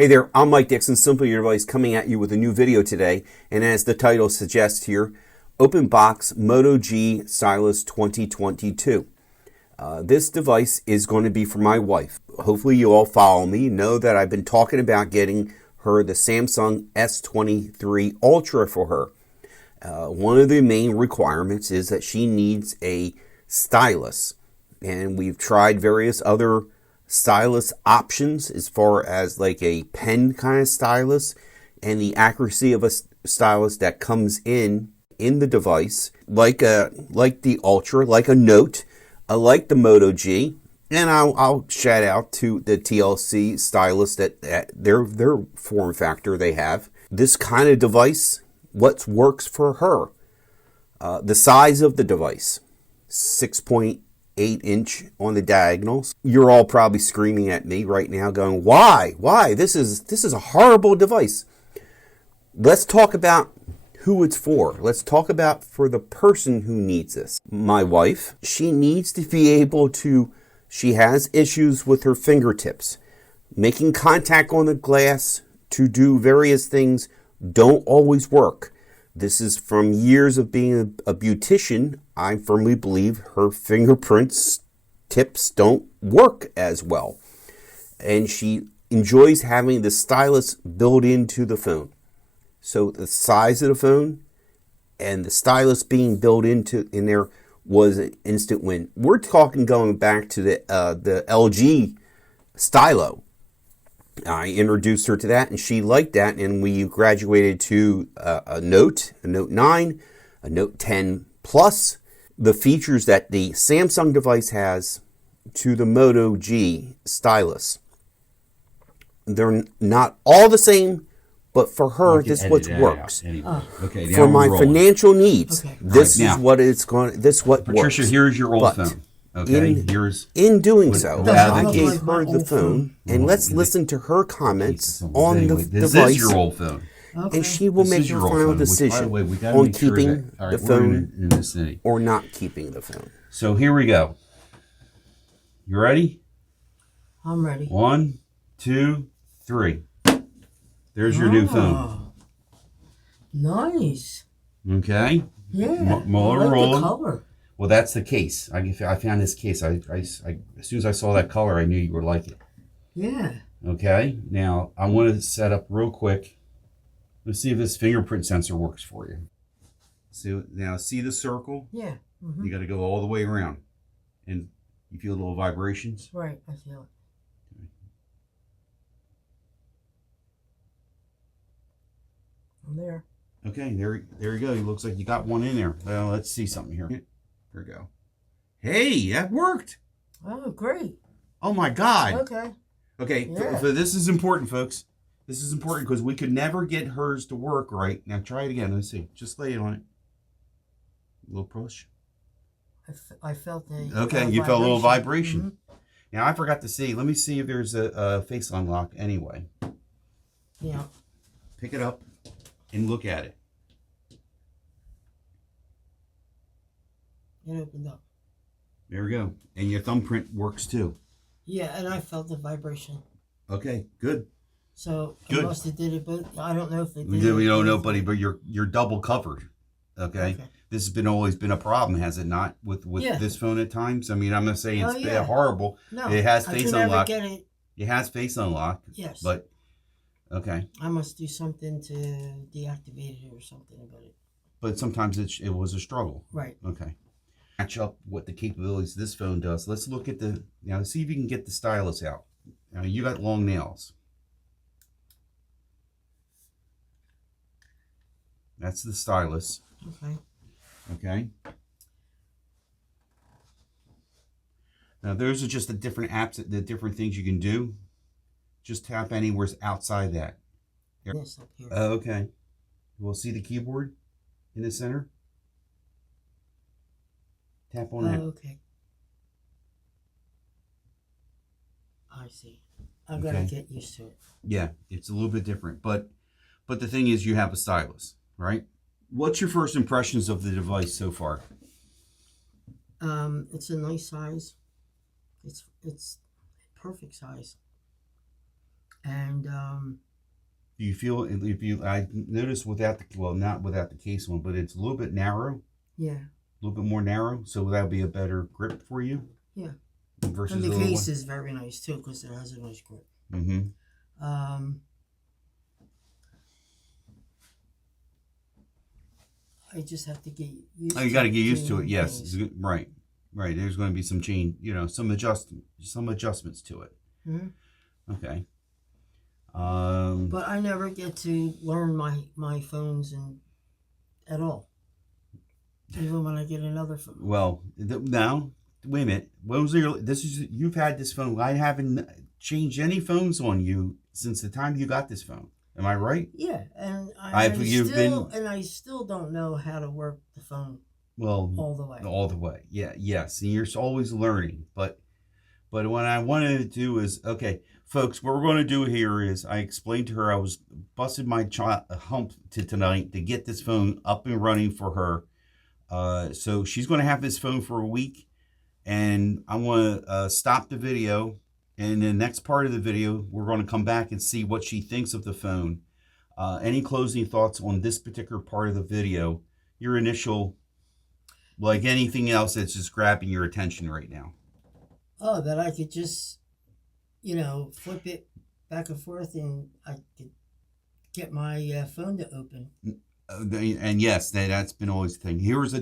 Hey there, I'm Mike Dixon, Simply Your Device, coming at you with a new video today. And as the title suggests here, Open Box Moto G Stylus 2022. This device is going to be for my wife. Hopefully you all follow me, know that I've been talking about getting her the Samsung S23 Ultra for her. One of the main requirements is that she needs a stylus. And we've tried various other stylus options as far as like a pen kind of stylus and the accuracy of a stylus that comes in the device, like the Ultra, like a Note, like the Moto G, and I'll shout out to the TLC stylus that their form factor they have. This kind of device, what works for her, the size of the device, 6.8-inch on the diagonals. You're all probably screaming at me right now going, why? This is a horrible device. Let's talk about who it's for. Let's talk about for the person who needs this. My wife, she needs to be able to, she has issues with her fingertips. Making contact on the glass to do various things don't always work. This is from years of being a beautician. I firmly believe her fingerprints tips don't work as well. And she enjoys having the stylus built into the phone. So the size of the phone and the stylus being built in there was an instant win. We're talking going back to the LG Stylo. I introduced her to that, and she liked that, and we graduated to a Note 9, a Note 10 Plus. The features that the Samsung device has to the Moto G Stylus. They're not all the same, but for her, this is what works. Anyway. Okay, for my financial needs, this is what it's going. This what Patricia, works. Patricia, here's your old phone. Okay, in doing so, I gave her the phone, and let's listen to her comments on the device. This is your old phone. And she will make her final decision on keeping the phone or not keeping the phone. So here we go. You ready? I'm ready. 1, 2, 3. There's your new phone. Nice. Okay. Yeah. Motorola. The color. Well, that's the case. I found this case. I as soon as I saw that color, I knew you would like it. Yeah. Okay. Now I want to set up real quick. Let's see if this fingerprint sensor works for you. So now see the circle? Yeah. Mm-hmm. You got to go all the way around, and you feel little vibrations. Right. I feel it. I'm there. Okay, there you go. It looks like you got one in there. Well, let's see something here. Here we go. Hey, that worked. Oh, great. Oh my God. Okay. Okay, Yeah. so this is important, folks. This is important because we could never get hers to work right. Now try it again. Let's see. Just lay it on it. A little push. I felt the okay, you felt a little vibration. Mm-hmm. Now I forgot to see. Let me see if there's a face unlock anyway. Yeah. Pick it up and look at it. It opened up. There we go. And your thumbprint works too. Yeah, and I felt the vibration. Okay, good. So Good. I must have did it, but I don't know if it did. We don't know, buddy, but you're double covered. Okay? This has always been a problem, has it not, with this phone at times? I mean, I'm not saying it's horrible. No, it has face unlock. Never get it. It has face unlock. Yes. But okay. I must do something to deactivate it or something about it. But sometimes it was a struggle. Right. Okay. Match up what the capabilities this phone does. Let's look at now see if you can get the stylus out. Now you got long nails. That's the stylus. Okay. Okay. Now those are just the different apps, the different things you can do. Just tap anywhere outside that. This up here. Okay. We'll see the keyboard in the center. Tap on that. Okay. I see. I've got to get used to it. Yeah, it's a little bit different, but the thing is, you have a stylus, right? What's your first impressions of the device so far? It's a nice size. It's perfect size. And Do you feel if you? I noticed without the not without the case one, but it's a little bit narrow. Yeah. A little bit more narrow, so that'll be a better grip for you. Yeah. Versus and the other case one. is very nice too because it has a nice grip. Mm-hmm. I just have to get used. Oh, you got to get used to it. doing Yes, things. right. There's going to be some change. Some adjustments to it. Mm-hmm. Okay. But I never get to learn my phones at all. Even when I get another phone. Well, now wait a minute. When was your? You've had this phone. I haven't changed any phones on you since the time you got this phone. Am I right? Yeah, and I still don't know how to work the phone. Well, all the way. All the way. Yeah. Yes. And you're always learning. But what I wanted to do is, okay, folks, what we're going to do here is I explained to her I was busting my hump tonight to get this phone up and running for her. So she's going to have this phone for a week, and I want to stop the video. And in the next part of the video, we're going to come back and see what she thinks of the phone. Any closing thoughts on this particular part of the video? Your initial, like anything else that's just grabbing your attention right now. Oh, that I could just, flip it back and forth and I could get my phone to open. And yes, that's been always the thing. Here's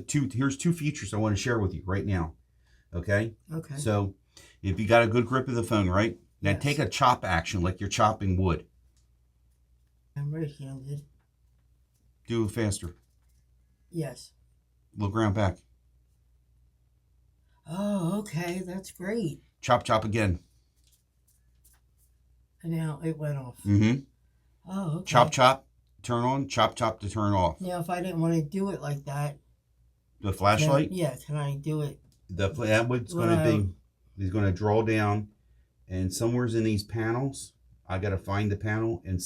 two features I want to share with you right now. Okay? Okay. So if you got a good grip of the phone, right? Now Yes. take a chop action like you're chopping wood. I'm right-handed. Do it faster. Yes. Look around back. Oh, okay. That's great. Chop again. And now it went off. Mm-hmm. Oh, okay. Chop, turn on. Chop to turn off. Now, if I didn't want to do it like that. The flashlight? Can I do it? That what's going to be, he's going to draw down, and somewhere's in these panels, I got to find the panel and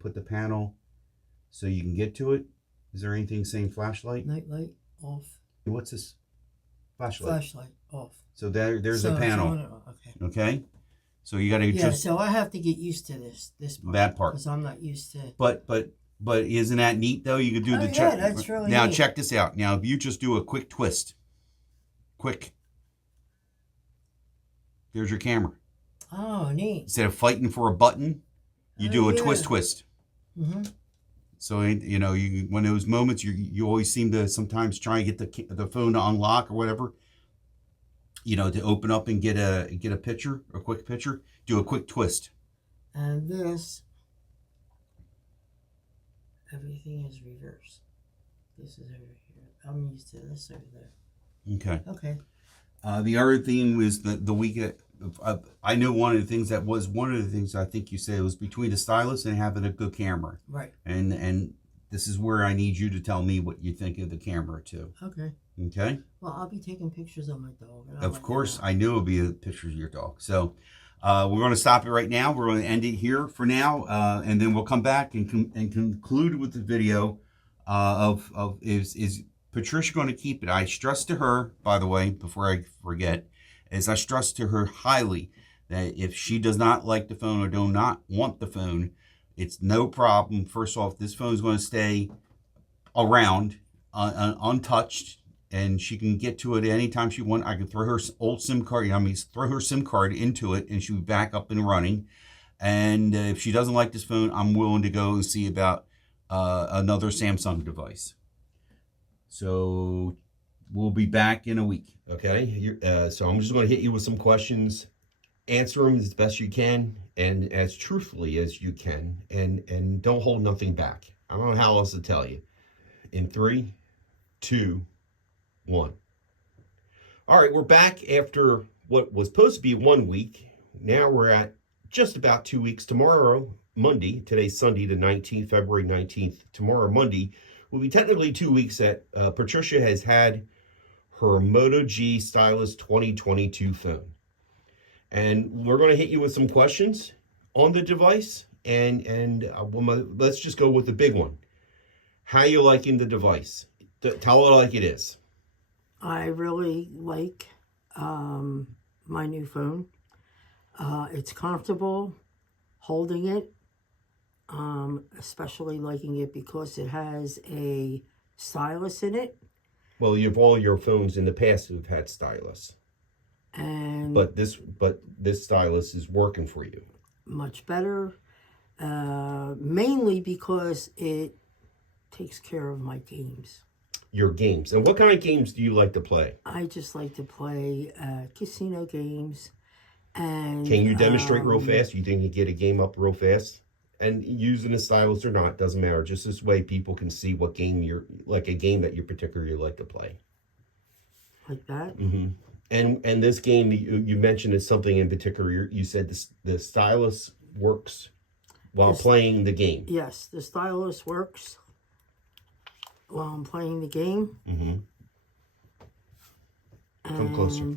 put the panel so you can get to it. Is there anything saying flashlight? Night light off. What's this? Flashlight. Flashlight off. So there's a panel. Okay. So you got to just. So I have to get used to this part. That part. Because I'm not used to. But isn't that neat though? You could do the check. Yeah, that's really now neat. Check this out. Now if you just do a quick twist, there's your camera. Oh, neat. Instead of fighting for a button, you do a twist. Mm-hmm. So you when those moments you always seem to sometimes try and get the phone to unlock or whatever. To open up and get a picture, a quick picture. Do a quick twist. And this, everything is reversed. This is over here. I'm used to this over there. Okay. Okay. The other thing was the week. I know one of the things I think you said was between the stylus and having a good camera. Right. And this is where I need you to tell me what you think of the camera too. Okay. Okay. Well, I'll be taking pictures of my dog. Of course, I knew it would be a picture of your dog. So we're going to stop it right now. We're going to end it here for now, and then we'll come back and conclude with the video is Patricia going to keep it? I stressed to her, by the way, before I forget, I stressed to her highly that if she does not like the phone or do not want the phone, it's no problem. First off, this phone is going to stay around untouched, and she can get to it anytime she wants. I can throw her old SIM card, throw her SIM card into it, and she'll be back up and running. And if she doesn't like this phone, I'm willing to go and see about another Samsung device. So we'll be back in a week. Okay. So I'm just going to hit you with some questions. Answer them as best you can and as truthfully as you can, and don't hold nothing back. I don't know how else to tell you. In 3, 2, 1. All right, we're back after what was supposed to be 1 week. Now we're at just about 2 weeks. Tomorrow, Monday, today's Sunday the 19th, February 19th. Tomorrow, Monday, will be technically 2 weeks that Patricia has had her Moto G Stylus 2022 phone. And we're going to hit you with some questions on the device. And let's just go with the big one. How you liking the device? Tell it like it is. I really like my new phone. It's comfortable, holding it. Especially liking it because it has a stylus in it. Well, all your phones in the past have had stylus, And but this stylus is working for you. much better. Mainly because it takes care of my games. Your games. And what kind of games do you like to play? I just like to play casino games. And Can you demonstrate real fast? You think you get a game up real fast? And using a stylus or not, doesn't matter. Just this way people can see what game a game that you particularly like to play. Like that? Mm-hmm. And this game, you mentioned is something in particular. You said the stylus works while playing the game. Yes, the stylus works while I'm playing the game. Mm-hmm. Come closer.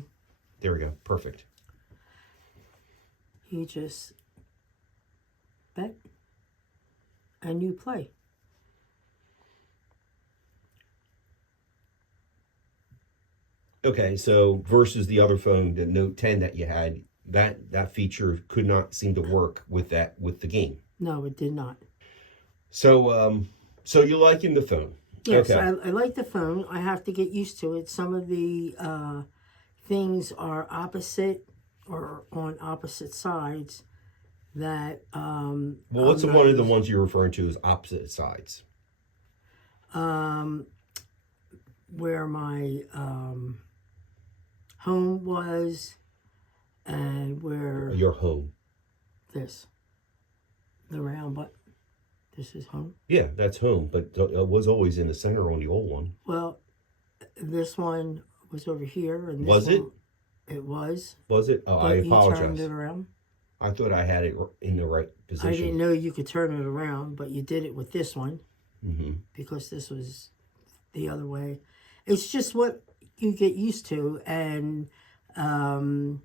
There we go. Perfect. You just bet and you play. Okay, so versus the other phone, the Note 10 that you had, that feature could not seem to work with the game. No, it did not. So so you're liking the phone? Yes, okay. I like the phone. I have to get used to it. Some of the things are opposite or on opposite sides that well, what's one of the ones you're referring to as opposite sides? Where my home was and where Your home. the round button. This is home. Yeah, that's home, but it was always in the center on the old one. Well, this one was over here, and this was it? One, it was. Was it? Oh, but I apologize. You turned it around. I thought I had it in the right position. I didn't know you could turn it around, but you did it with this one because this was the other way. It's just what you get used to, and the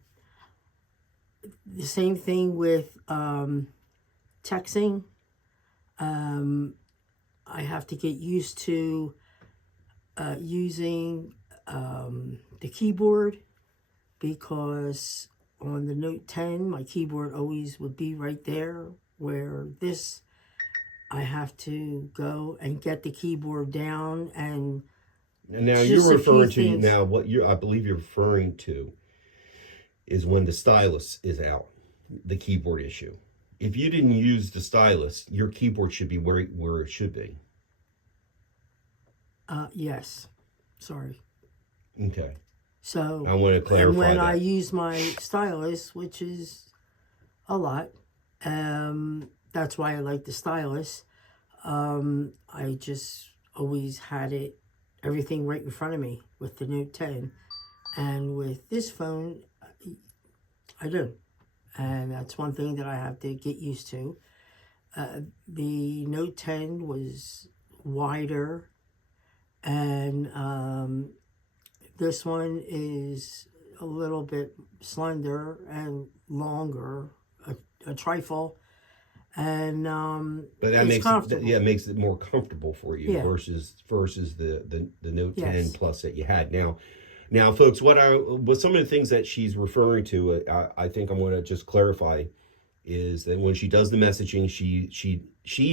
same thing with texting. I have to get used to using the keyboard because on the Note 10, my keyboard always would be right there, where this, I have to go and get the keyboard down and now you're referring to what I believe you're referring to is when the stylus is out, the keyboard issue. If you didn't use the stylus, your keyboard should be where it should be. Yes. Sorry. Okay. So I want to clarify and when that. I use my stylus, which is a lot, that's why I like the stylus. I just always had everything right in front of me with the Note 10. And with this phone, I don't. And that's one thing that I have to get used to. The Note 10 was wider, and this one is a little bit slender and longer, a trifle, and but that makes it makes it more comfortable for you versus the Note 10 Plus that you had. Now, folks, what some of the things that she's referring to, I think I'm going to just clarify, is that when she does the messaging, she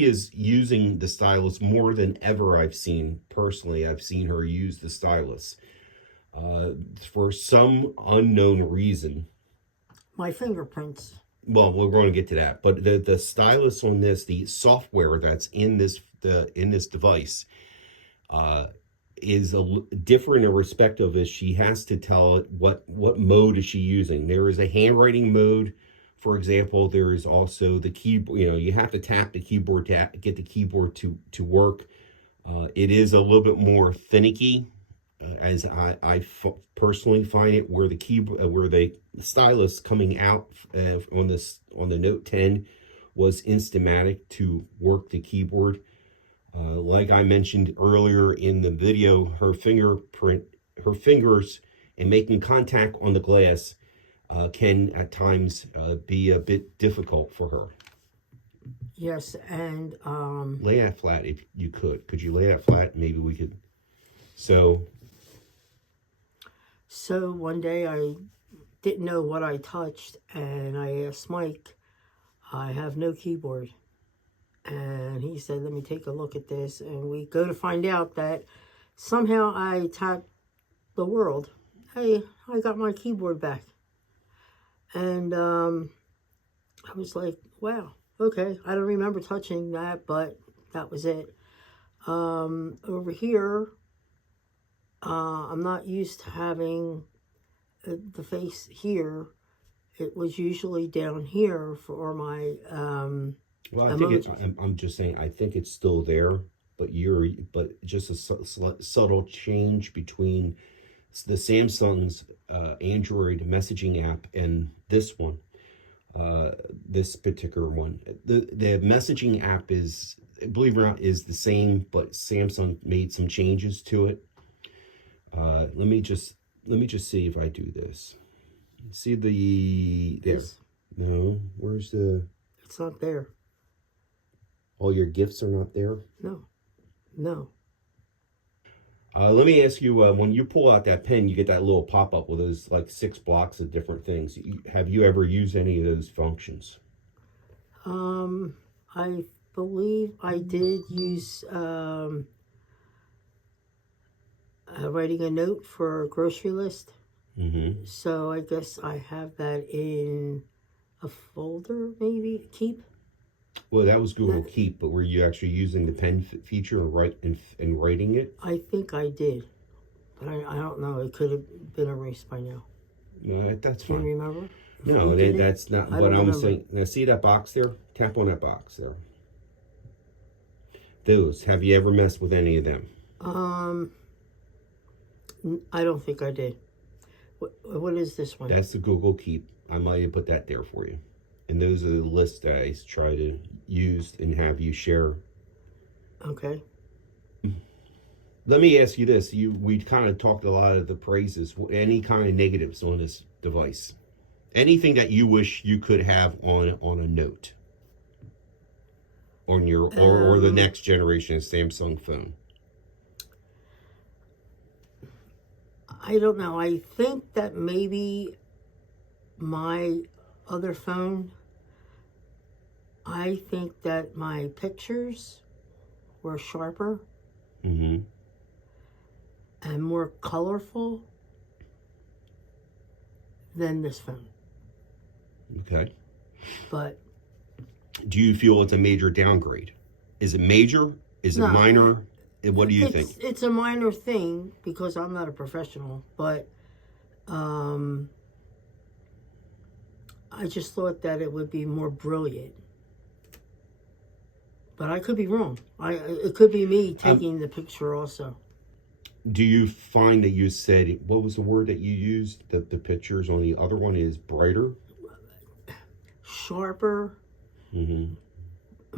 is using the stylus more than ever I've seen personally. I've seen her use the stylus for some unknown reason. My fingerprints. Well, we're going to get to that, but the stylus on this, the software that's in this device, is different in respect of is she has to tell it what mode is she using. There is a handwriting mode, for example. There is also the keyboard. You have to tap the keyboard to get the keyboard to work. It is a little bit more finicky, as I personally find it, where the keyboard, where the stylus coming out on the Note 10 was Instamatic to work the keyboard. Like I mentioned earlier in the video, her fingers in making contact on the glass can at times be a bit difficult for her. Yes, and lay that flat if you could. Could you lay that flat? Maybe we could. So one day I didn't know what I touched, and I asked Mike, I have no keyboard. And he said, let me take a look at this. And we go to find out that somehow I tapped the world. Hey, I got my keyboard back. And I was like, wow, okay. I don't remember touching that, but that was it. Over here, I'm not used to having the face here. It was usually down here for my well, I think I'm just saying. I think it's still there, but just a subtle change between the Samsung's Android messaging app and this one, this particular one. The messaging app is, believe it or not, is the same, but Samsung made some changes to it. Let me just see if I do this. See there? This? No, where's the? It's not there. All your gifts are not there. No. Let me ask you, when you pull out that pen, you get that little pop-up with those like 6 blocks of different things. Have you ever used any of those functions? I believe I did use writing a note for a grocery list. Mm-hmm. So I guess I have that in a folder, maybe. Keep. Well, that was Google Keep, but were you actually using the pen feature and writing it? I think I did, but I don't know. It could have been erased by now. No, that's Can fine. you remember? No, that's not. But I'm saying, now see that box there? Tap on that box there. Those. Have you ever messed with any of them? I don't think I did. What is this one? That's the Google Keep. I might have put that there for you. And those are the lists that I try to use and have you share. Okay. Let me ask you this. We kind of talked a lot of the praises. Any kind of negatives on this device? Anything that you wish you could have on a Note? On your or the next generation Samsung phone? I don't know. I think that maybe my other phone, I think that my pictures were sharper Mm-hmm. and more colorful than this phone. Okay. But do you feel it's a major downgrade? Is it major? Is it minor? What do you think? It's a minor thing because I'm not a professional, but I just thought that it would be more brilliant. But I could be wrong. It could be me taking the picture also. Do you find that you said, what was the word that you used? The pictures on the other one is brighter? Sharper. Mm-hmm.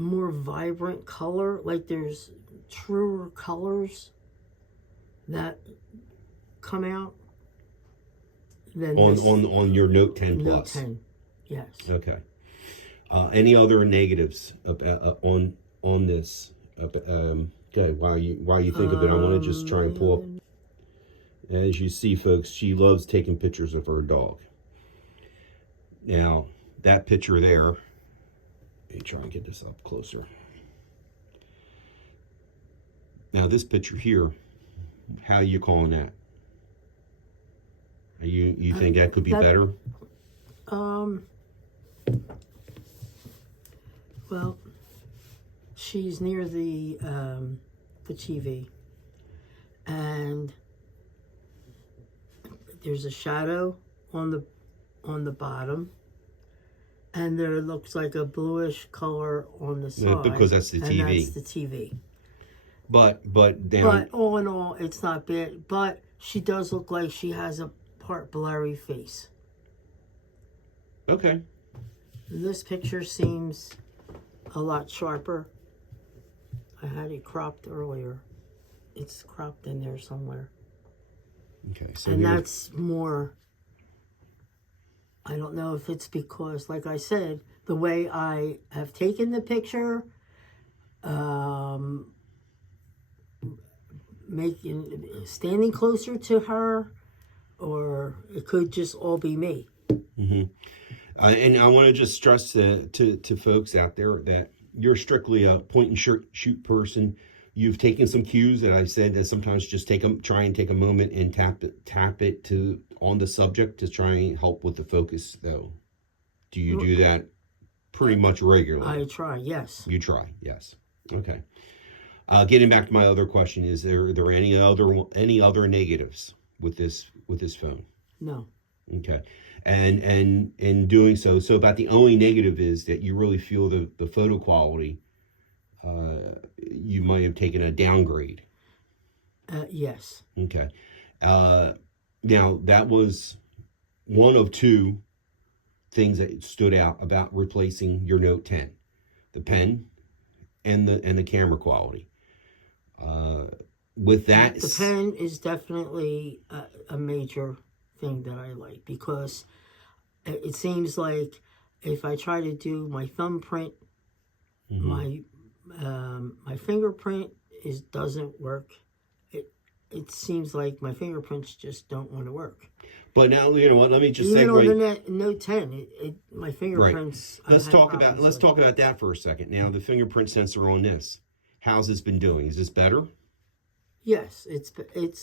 More vibrant color. Like there's truer colors that come out than on your Note 10 Note Plus. 10, yes. Okay. Any other negatives on this? Okay, while you think of it, I want to just try and pull up. As you see, folks, she loves taking pictures of her dog. Now, that picture there, let me try and get this up closer. Now, this picture here, how are you calling that? You think that could be better? Well, she's near the TV, and there's a shadow on the bottom, and there looks like a bluish color on the side. Because that's the TV. And that's the TV. But all in all, it's not bad. But she does look like she has a part blurry face. Okay. This picture seems a lot sharper. I had it cropped earlier. It's cropped in there somewhere. Okay. So and that's more, I don't know if it's because, like I said, the way I have taken the picture, standing closer to her, or it could just all be me. Mm-hmm. And I want to just stress to folks out there that you're strictly a point and shoot person. You've taken some cues that I said that sometimes just try and take a moment and tap it to on the subject to try and help with the focus. Though, do you do that pretty much regularly? I try, yes. You try, yes. Okay. Getting back to my other question, is there any other negatives with this phone? No. Okay. And in doing so about the only negative is that you really feel the photo quality, you might have taken a downgrade. Yes. Okay. Now, that was one of two things that stood out about replacing your Note 10. The pen and the camera quality. With that... The pen is definitely a major thing that I like, because it seems like if I try to do my thumbprint, my fingerprint doesn't work. It seems like my fingerprints just don't want to work. But now, you know what? Let me just say, segue. Even on the Note 10, my fingerprints. Right. Let's talk about that for a second. Now, the fingerprint sensor on this, how's this been doing? Is this better? Yes, it's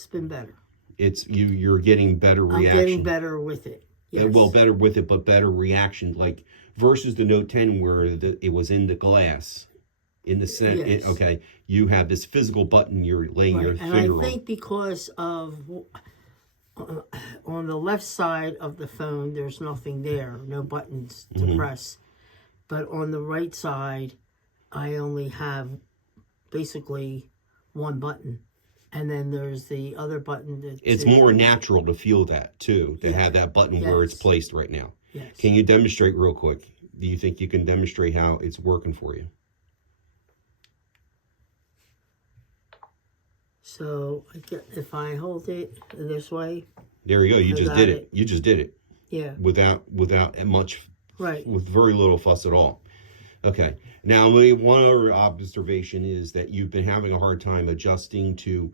been better. You're getting better reaction. I'm getting better with it. Yes. Well, better with it, but better reaction, like versus the Note 10 where it was in the glass. In the center, yes. Okay, you have this physical button you're laying your finger on. And I think because of on the left side of the phone, there's nothing there, no buttons to press. But on the right side, I only have basically one button. And then there's the other button. It's more natural to feel that, too, to have that button where it's placed right now. Yes. Can you demonstrate real quick? Do you think you can demonstrate how it's working for you? So if I hold it this way. There you go. You just did it. You just did it. Yeah. Without much. Right. With very little fuss at all. Okay. Now, one other observation is that you've been having a hard time adjusting to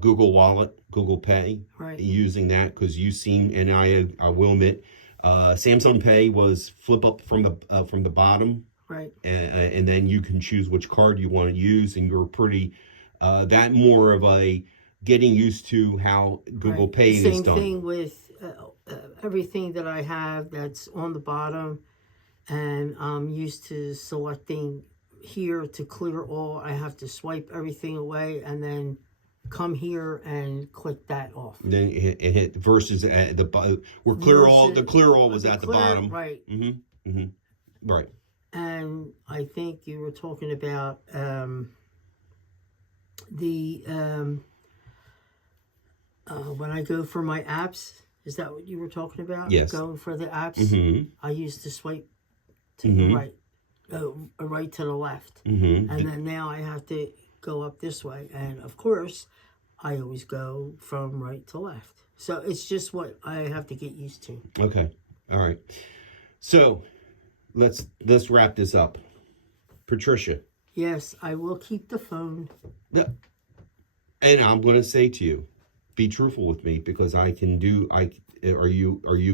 Google Wallet, Google Pay, using that because you seem, and I will admit, Samsung Pay was flip up from the bottom, right, and then you can choose which card you want to use, and you're pretty that more of a getting used to how Google Pay is done. Same thing with everything that I have that's on the bottom. And I'm used to selecting here to clear all. I have to swipe everything away and then come here and click that off. Then it hit versus at the where the clear all was at the bottom. Right. Right. And I think you were talking about when I go for my apps. Is that what you were talking about? Yes. Going for the apps. I used to swipe to the right, right to the left. And then now I have to go up this way. And of course, I always go from right to left. So it's just what I have to get used to. Okay. All right. So let's wrap this up. Patricia. Yes, I will keep the phone. Yeah. And I'm going to say to you, be truthful with me because are you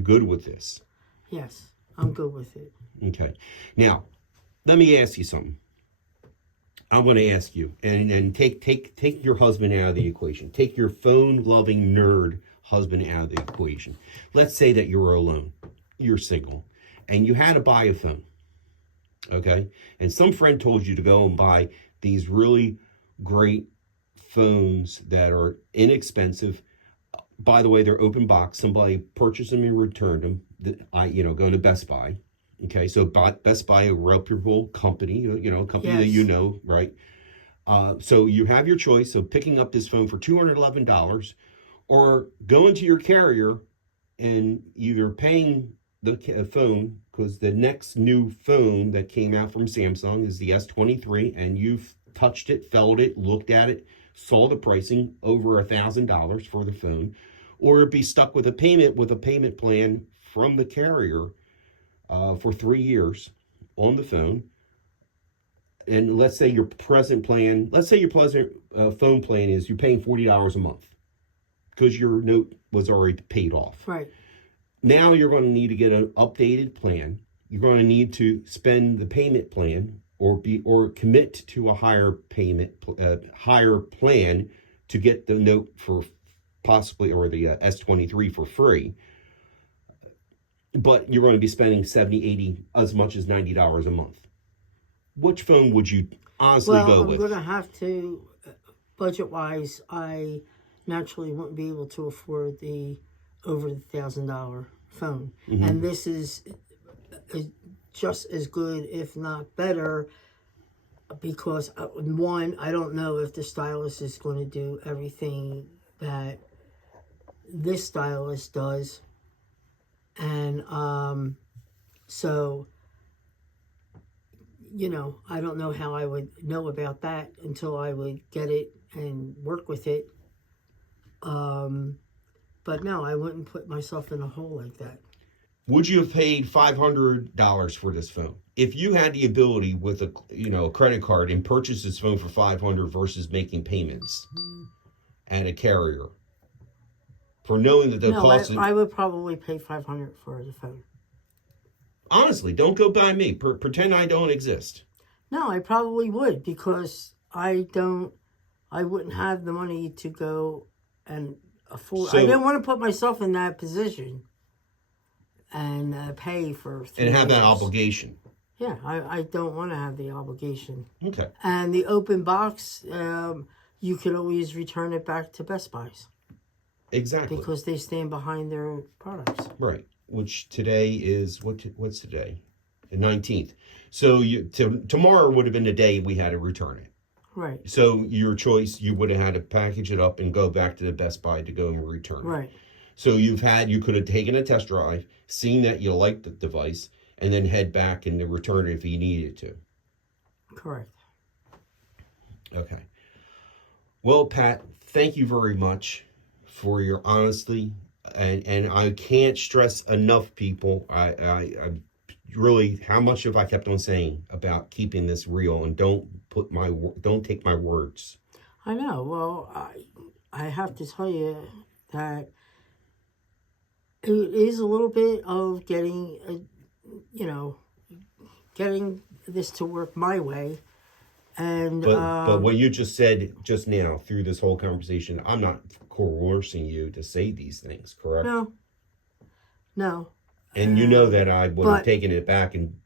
good with this? Yes, I'm good with it. Okay. Now, let me ask you something. I'm going to ask you, and take your husband out of the equation. Take your phone-loving nerd husband out of the equation. Let's say that you're alone. You're single. And you had to buy a phone. Okay? And some friend told you to go and buy these really great phones that are inexpensive. By the way, they're open box. Somebody purchased them and returned them. Going to Best Buy. Okay, so Best Buy, a reputable company, a company that you know, right? So you have your choice of picking up this phone for $211 or going to your carrier and either paying the phone, because the next new phone that came out from Samsung is the S23, and you've touched it, felt it, looked at it, saw the pricing, over $1,000 for the phone, or be stuck with a payment plan from the carrier for 3 years on the phone. And let's say your present phone plan is you're paying $40 a month because your note was already paid off. Right. Now you're going to need to get an updated plan you're going to need to spend the payment plan or commit to a higher higher plan to get the Note for possibly, or the S23 for free. But you're going to be spending $70, $80, as much as $90 a month. Which phone would you honestly go with? I'm going to have to, budget-wise, I naturally wouldn't be able to afford the over the $1,000 phone. Mm-hmm. And this is just as good, if not better, because one, I don't know if the stylus is going to do everything that this stylus does. And so, you know, I don't know how I would know about that until I would get it and work with it. But no, I wouldn't put myself in a hole like that. Would you have paid $500 for this phone if you had the ability with a credit card and purchase this phone for $500 versus making payments at a carrier? For knowing that the cost... I would probably pay $500 for the phone. Honestly, don't go by me. Pretend I don't exist. No, I probably would, because I wouldn't have the money to go and afford... I didn't want to put myself in that position and pay for... And have that obligation. Yeah, I don't want to have the obligation. Okay. And the open box, you could always return it back to Best Buys. Exactly. Because they stand behind their products. Right. Which today is, what's today? The 19th. So tomorrow would have been the day we had to return it. Right. So your choice, you would have had to package it up and go back to the Best Buy to go and return it. Right. So you could have taken a test drive, seen that you liked the device, and then head back and return it if you needed to. Correct. Okay. Well, Pat, thank you very much for your honesty, and I can't stress enough, people. I really, how much have I kept on saying about keeping this real and don't take my words. I know. Well, I have to tell you that it is a little bit of getting this to work my way. And but what you just said just now through this whole conversation, I'm not coercing you to say these things, correct? No. And you know that I would have taken it back and